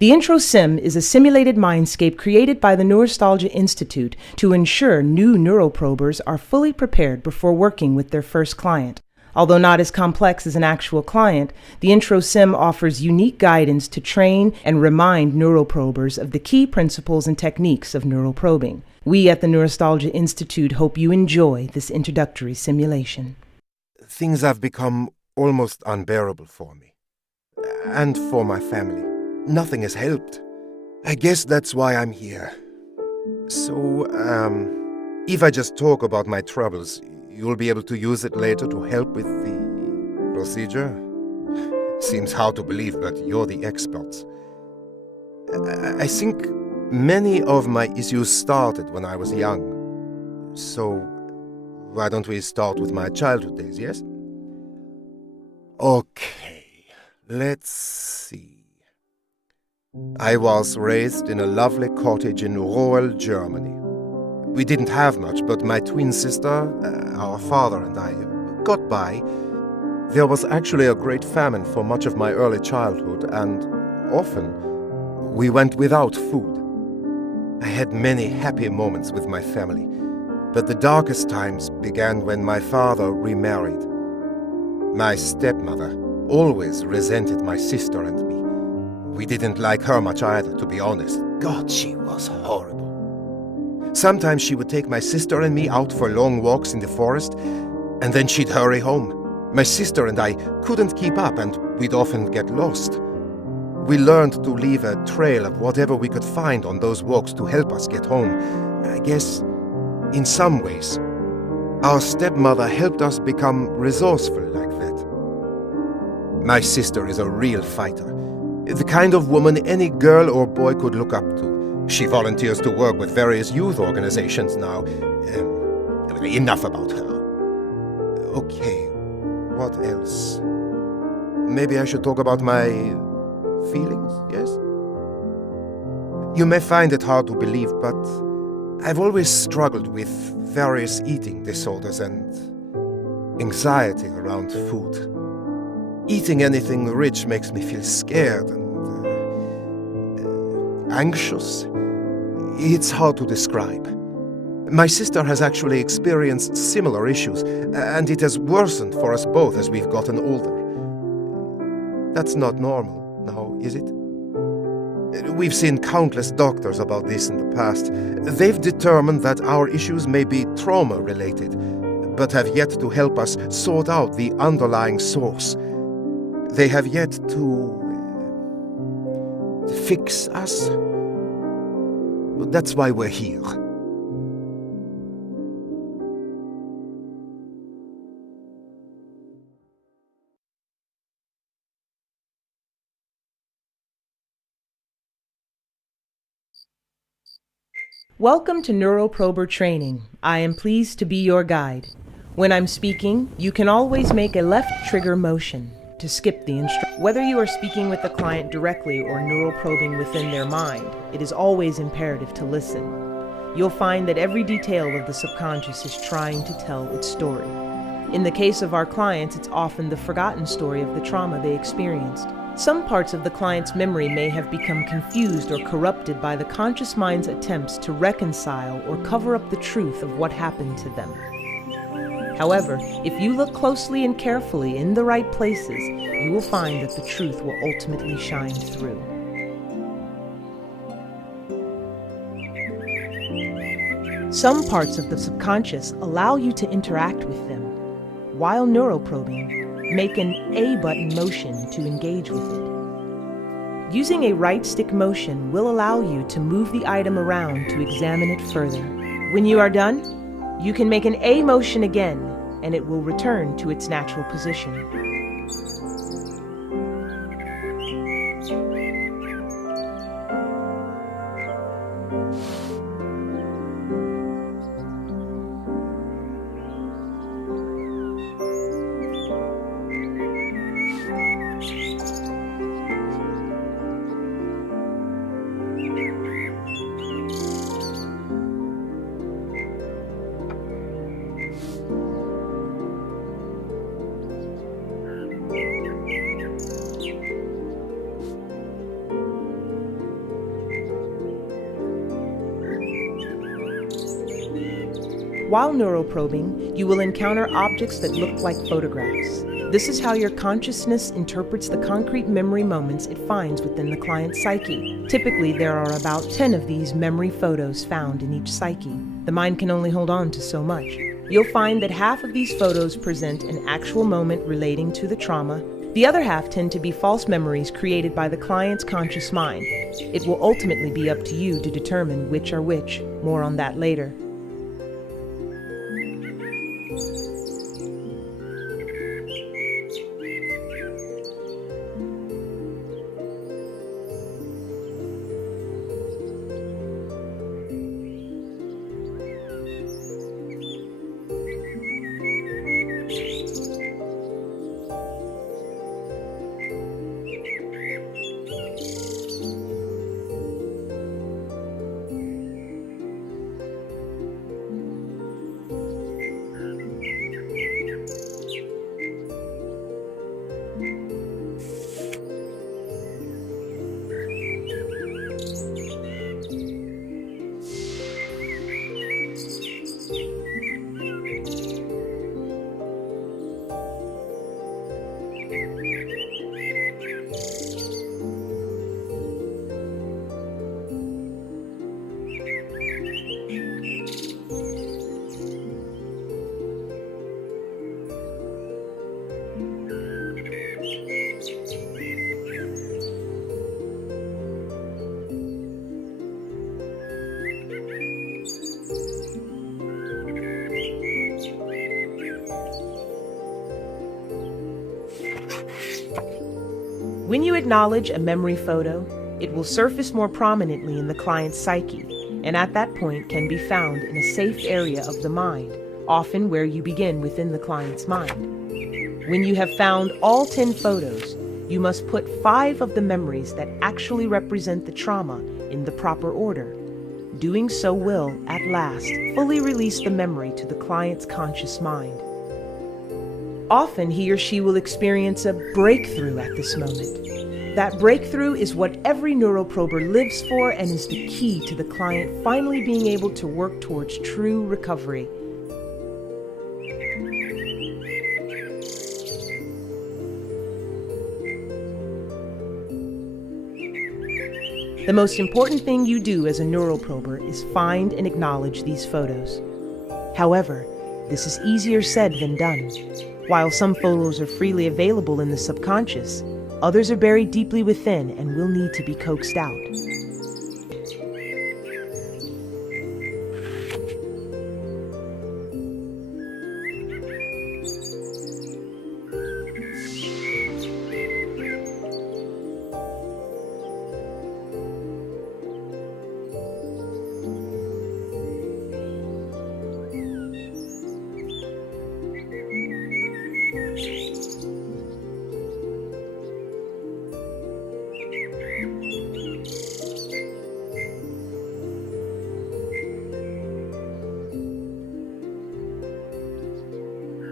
The Intro Sim is a simulated mindscape created by the Neurostalgia Institute to ensure new neuroprobers are fully prepared before working with their first client. Although not as complex as an actual client, the Intro Sim offers unique guidance to train and remind neuroprobers of the key principles and techniques of neuroprobing. We at the Neurostalgia Institute hope you enjoy this introductory simulation. Things have become almost unbearable for me. And for my family. Nothing has helped. I guess that's why I'm here. So, if I just talk about my troubles, you'll be able to use it later to help with the procedure? Seems hard to believe, but you're the experts. I think many of my issues started when I was young. So, why don't we start with my childhood days, yes? Okay, let's see. I was raised in a lovely cottage in rural Germany. We didn't have much, but my twin sister, our father and I got by. There was actually a great famine for much of my early childhood, and often we went without food. I had many happy moments with my family, but the darkest times began when my father remarried. My stepmother always resented my sister and me. We didn't like her much either, to be honest. God, she was horrible. Sometimes she would take my sister and me out for long walks in the forest, and then she'd hurry home. My sister and I couldn't keep up, and we'd often get lost. We learned to leave a trail of whatever we could find on those walks to help us get home. I guess, in some ways, our stepmother helped us become resourceful like that. My sister is a real fighter. The kind of woman any girl or boy could look up to. She volunteers to work with various youth organizations now. Enough about her. Okay, what else? Maybe I should talk about my feelings, yes? You may find it hard to believe, but I've always struggled with various eating disorders and anxiety around food. Eating anything rich makes me feel scared and anxious. It's hard to describe. My sister has actually experienced similar issues, and it has worsened for us both as we've gotten older. That's not normal, now, is it? We've seen countless doctors about this in the past. They've determined that our issues may be trauma-related, but have yet to help us sort out the underlying source. They have yet to fix us. That's why we're here. Welcome to Neuroprober Training. I am pleased to be your guide. When I'm speaking, you can always make a left trigger motion to skip the instruction. Whether you are speaking with the client directly or neuroprobing within their mind, it is always imperative to listen. You'll find that every detail of the subconscious is trying to tell its story. In the case of our clients, it's often the forgotten story of the trauma they experienced. Some parts of the client's memory may have become confused or corrupted by the conscious mind's attempts to reconcile or cover up the truth of what happened to them. However, if you look closely and carefully in the right places, you will find that the truth will ultimately shine through. Some parts of the subconscious allow you to interact with them. While neuroprobing, make an A button motion to engage with it. Using a right stick motion will allow you to move the item around to examine it further. When you are done, you can make an A motion again, and it will return to its natural position. While neuroprobing, you will encounter objects that look like photographs. This is how your consciousness interprets the concrete memory moments it finds within the client's psyche. Typically, there are about 10 of these memory photos found in each psyche. The mind can only hold on to so much. You'll find that half of these photos present an actual moment relating to the trauma. The other half tend to be false memories created by the client's conscious mind. It will ultimately be up to you to determine which are which. More on that later. When you acknowledge a memory photo, it will surface more prominently in the client's psyche, and at that point can be found in a safe area of the mind, often where you begin within the client's mind. When you have found all 10 photos, you must put 5 of the memories that actually represent the trauma in the proper order. Doing so will, at last, fully release the memory to the client's conscious mind. Often he or she will experience a breakthrough at this moment. That breakthrough is what every neuroprober lives for and is the key to the client finally being able to work towards true recovery. The most important thing you do as a neuroprober is find and acknowledge these photos. However, this is easier said than done. While some photos are freely available in the subconscious, others are buried deeply within and will need to be coaxed out.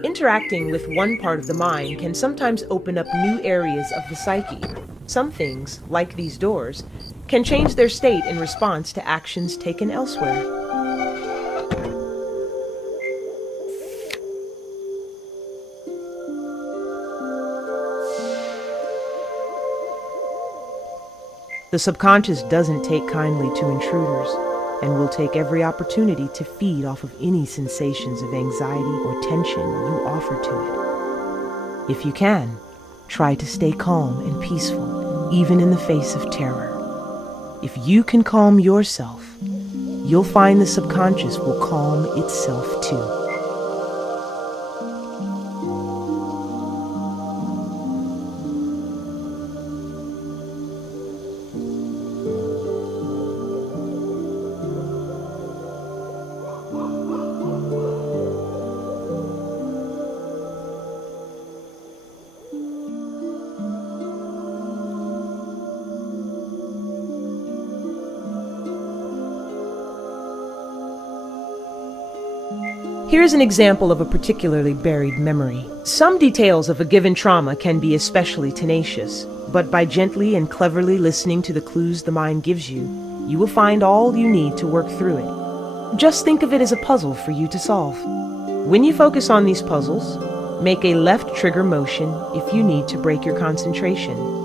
Interacting with one part of the mind can sometimes open up new areas of the psyche. Some things, like these doors, can change their state in response to actions taken elsewhere. The subconscious doesn't take kindly to intruders, and will take every opportunity to feed off of any sensations of anxiety or tension you offer to it. If you can, try to stay calm and peaceful, even in the face of terror. If you can calm yourself, you'll find the subconscious will calm itself too. Here's an example of a particularly buried memory. Some details of a given trauma can be especially tenacious, but by gently and cleverly listening to the clues the mind gives you, you will find all you need to work through it. Just think of it as a puzzle for you to solve. When you focus on these puzzles, make a left trigger motion if you need to break your concentration.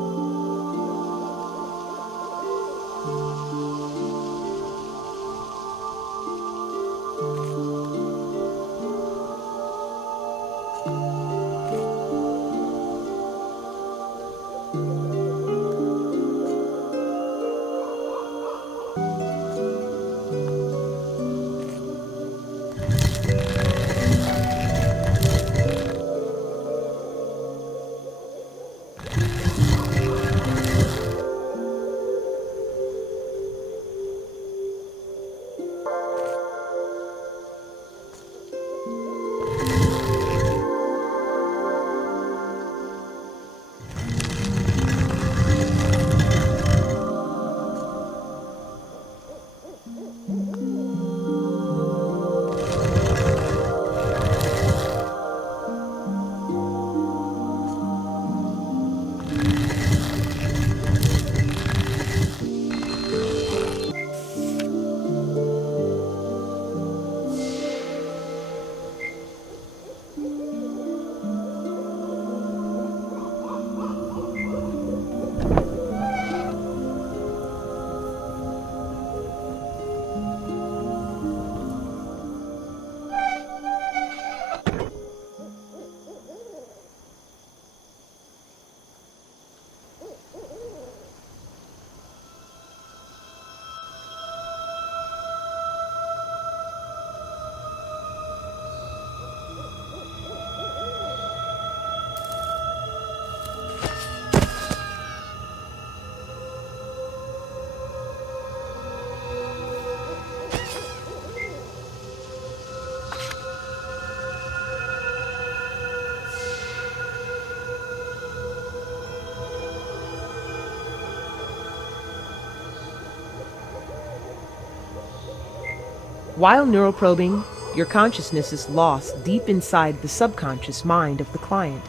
While neuroprobing, your consciousness is lost deep inside the subconscious mind of the client.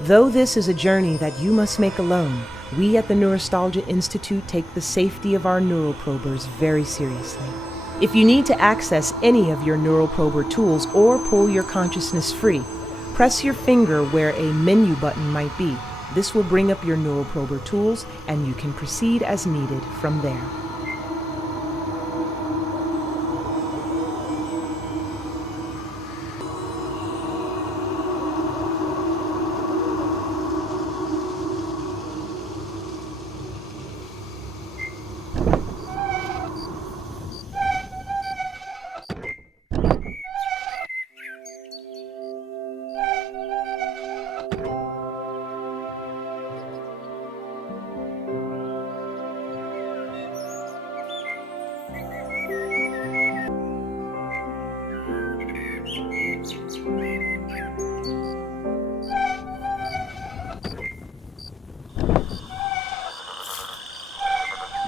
Though this is a journey that you must make alone, we at the Neurostalgia Institute take the safety of our neuroprobers very seriously. If you need to access any of your neuroprober tools or pull your consciousness free, press your finger where a menu button might be. This will bring up your neuroprober tools and you can proceed as needed from there.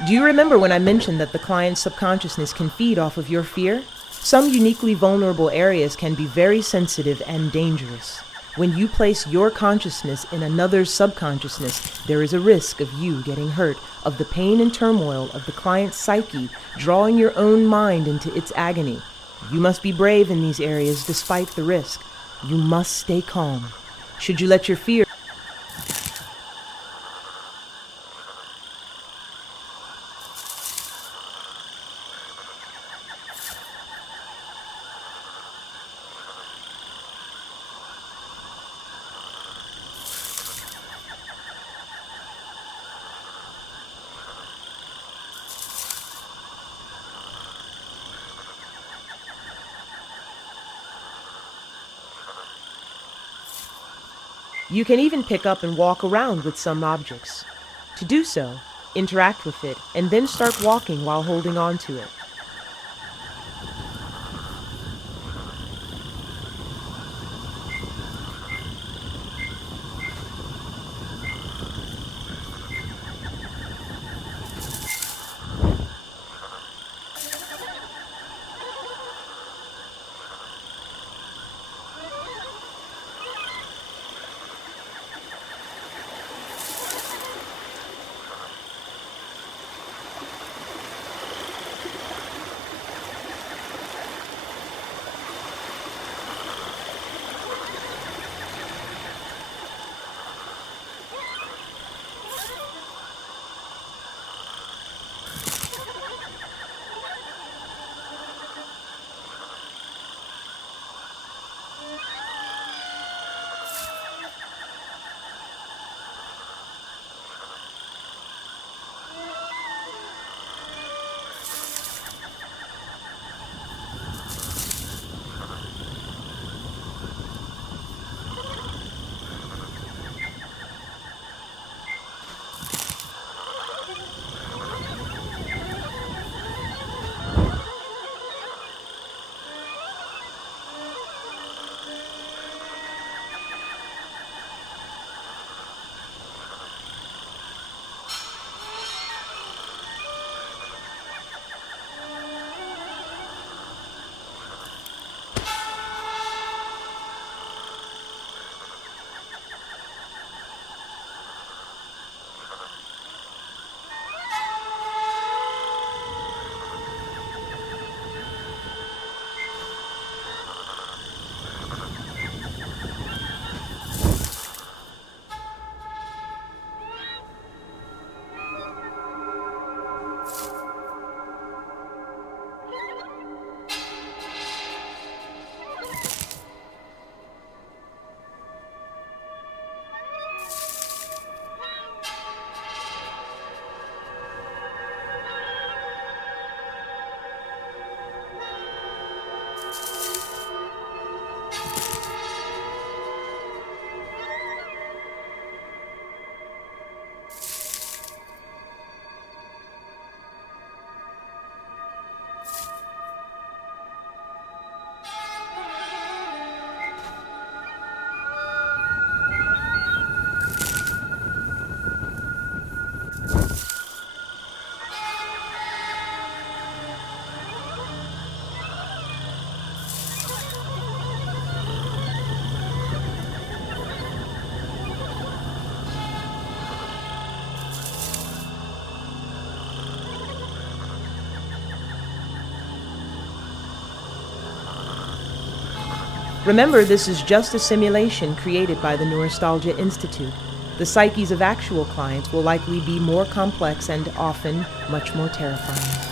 Do you remember when I mentioned that the client's subconsciousness can feed off of your fear? Some uniquely vulnerable areas can be very sensitive and dangerous. When you place your consciousness in another's subconsciousness, there is a risk of you getting hurt, of the pain and turmoil of the client's psyche drawing your own mind into its agony. You must be brave in these areas despite the risk. You must stay calm. Should you let your fear You can even pick up and walk around with some objects. To do so, interact with it, and then start walking while holding on to it. Remember, this is just a simulation created by the Neurostalgia Institute. The psyches of actual clients will likely be more complex and often much more terrifying.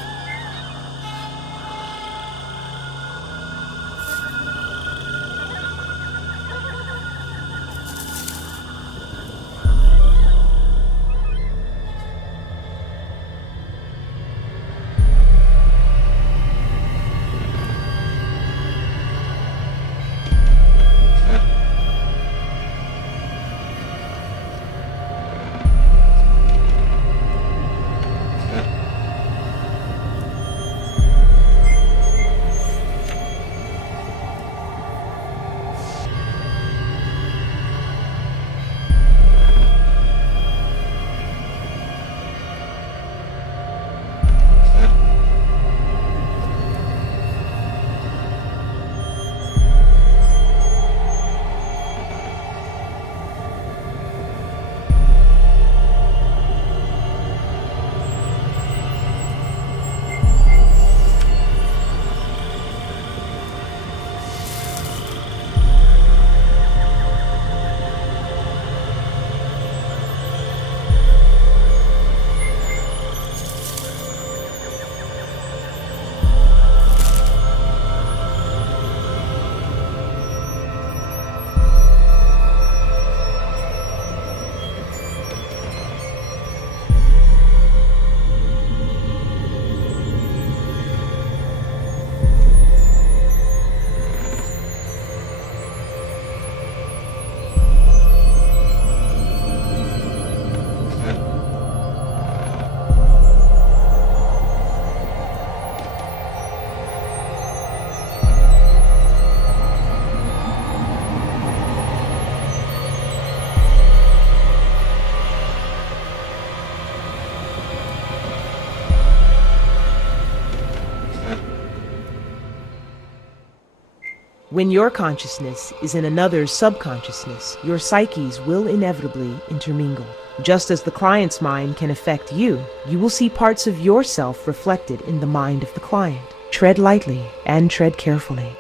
When your consciousness is in another's subconsciousness, your psyches will inevitably intermingle. Just as the client's mind can affect you, you will see parts of yourself reflected in the mind of the client. Tread lightly and tread carefully.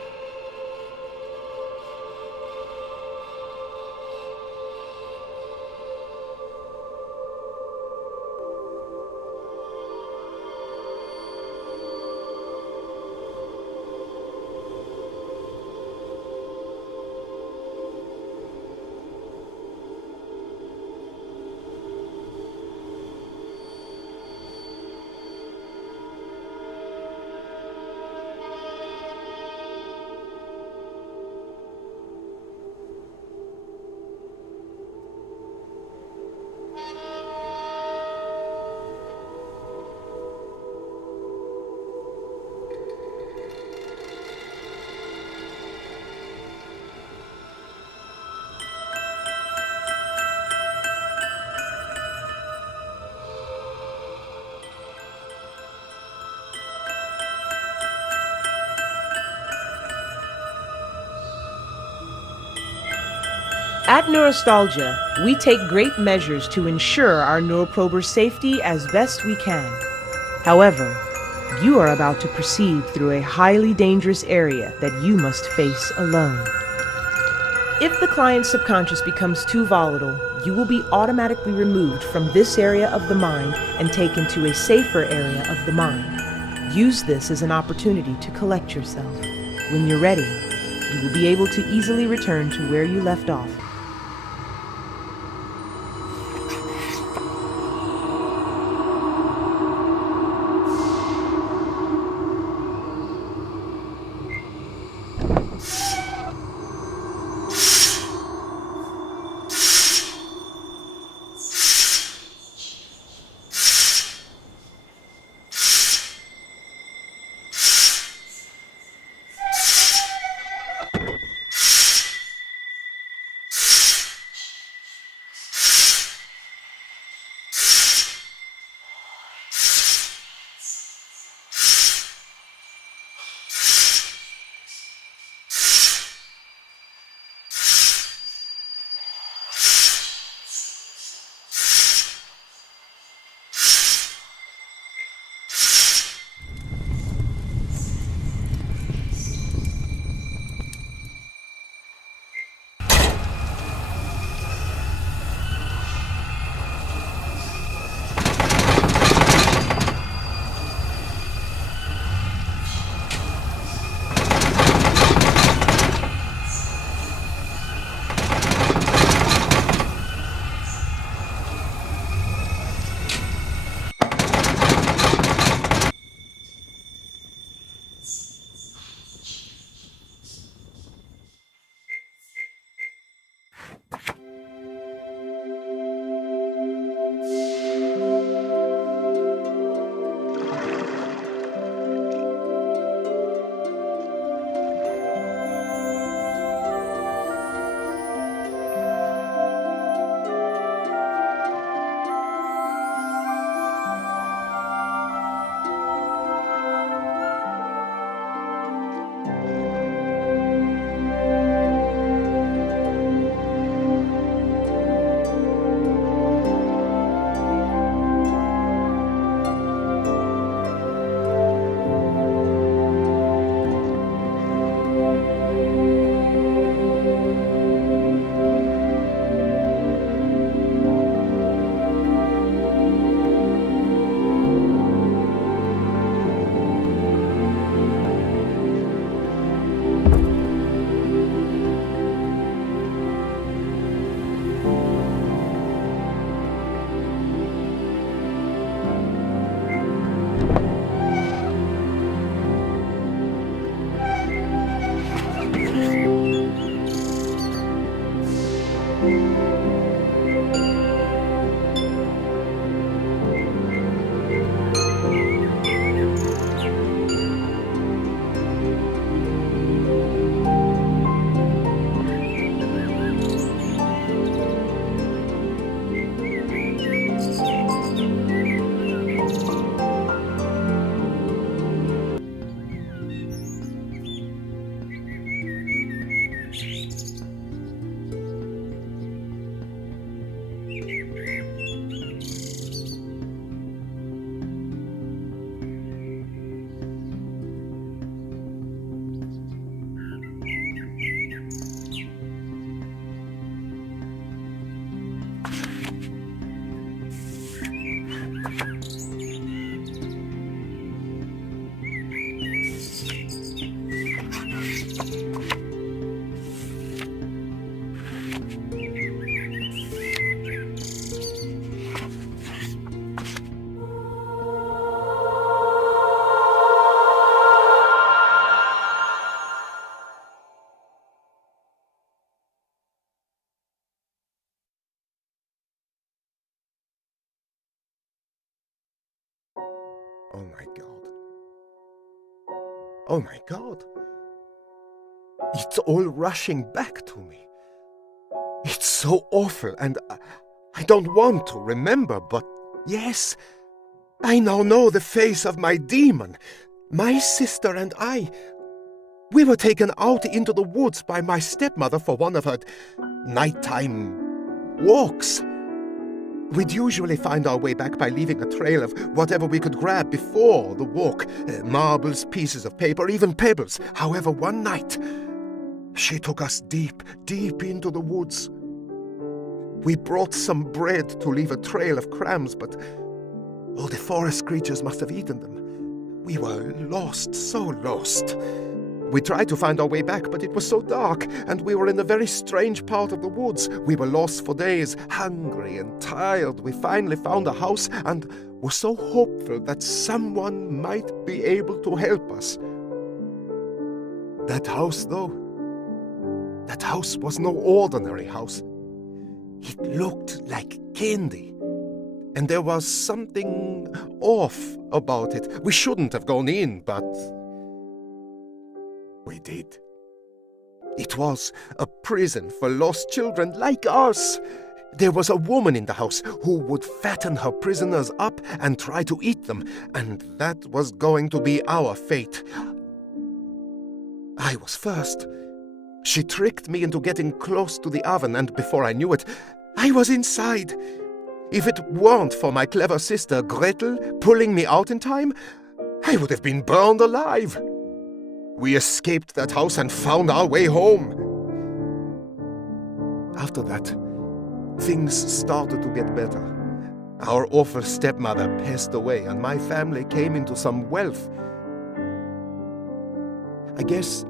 At Neurostalgia, we take great measures to ensure our neuroprober's safety as best we can. However, you are about to proceed through a highly dangerous area that you must face alone. If the client's subconscious becomes too volatile, you will be automatically removed from this area of the mind and taken to a safer area of the mind. Use this as an opportunity to collect yourself. When you're ready, you will be able to easily return to where you left off. Oh my God. Oh my God. It's all rushing back to me. It's so awful, and I don't want to remember, but yes, I now know the face of my demon. My sister and I, we were taken out into the woods by my stepmother for one of her nighttime walks. We'd usually find our way back by leaving a trail of whatever we could grab before the walk, marbles, pieces of paper, even pebbles. However, one night, she took us deep, deep into the woods. We brought some bread to leave a trail of crumbs, but all the forest creatures must have eaten them. We were lost, so lost. We tried to find our way back, but it was so dark, and we were in a very strange part of the woods. We were lost for days, hungry and tired. We finally found a house and were so hopeful that someone might be able to help us. That house, though, that house was no ordinary house. It looked like candy, and there was something off about it. We shouldn't have gone in, but we did. It was a prison for lost children like us. There was a woman in the house who would fatten her prisoners up and try to eat them, and that was going to be our fate. I was first. She tricked me into getting close to the oven, and before I knew it, I was inside. If it weren't for my clever sister Gretel pulling me out in time, I would have been burned alive. We escaped that house and found our way home. After that, things started to get better. Our awful stepmother passed away, and my family came into some wealth. I guess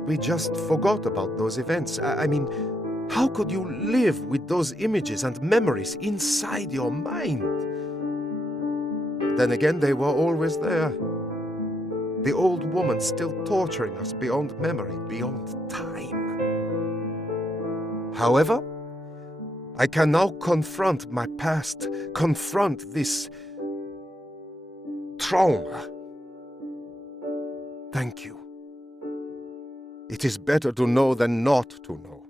we just forgot about those events. I mean, how could you live with those images and memories inside your mind? Then again, they were always there. The old woman still torturing us beyond memory, beyond time. However, I can now confront my past, confront this trauma. Thank you. It is better to know than not to know.